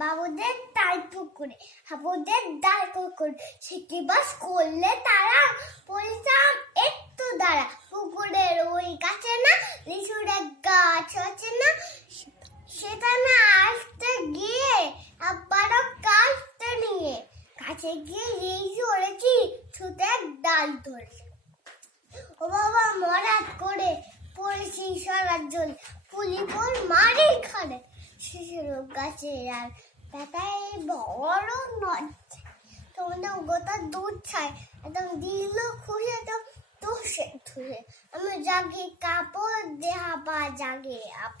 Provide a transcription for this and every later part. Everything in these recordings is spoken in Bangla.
বাবুদের তাই পুকুরে হাবুদের ডাল কুকুর সিটি বাস করলে তারা বলতাম একটু দাঁড়া পুকুরের ওই গাছে না লিচুর এক গাছ আছে না সেটা না আসতে গিয়ে আবারও কাটতে নিয়ে কাছে গিয়ে লিচু ধরেছি ছুটে এক ডাল ধরেছে ও বাবা মরাত করে পড়েছি সারা জল পুলি পর মারি খানে শিশুর গাছে আর পাতায় বড় নয় তোমরা গোটা দুধ ছাই একদম দিল খুঁজে তো তুষে ধুয়ে আমি জাগে কাপড় দেহা পা জাগে আপ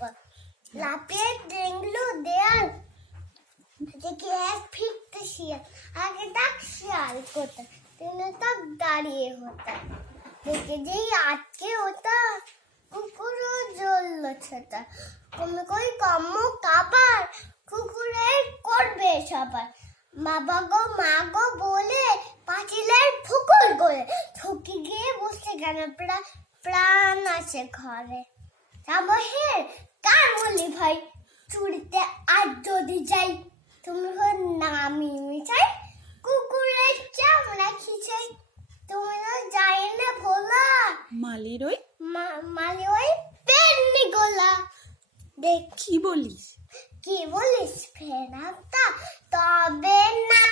লাপিয়ে দেখলো দেয়াল দেখি এক ফিরতে শিয়াল আগে তাক শিয়াল করতে তিনি তাক দাঁড়িয়ে হতা দেখে যেই আটকে হতা কুকুরও জ্বললো সেটা তুমি কই কম্ম কাবার কুকুরে করবে সবার বাবা গো মা গো বলে পাঁচিলের ফুকুর করে ঠকি গিয়ে বসে কেন প্রাণ আছে ঘরে সামহের কার বলি ভাই চুরিতে আজ যদি যাই তুমি নামি মিঠাই কুকুরের চামড়া খিচাই তুমি তো যাই না ভোলা মালির ওই পেন্নি গোলা দেখ কি বলিস ফেরাতা তবে না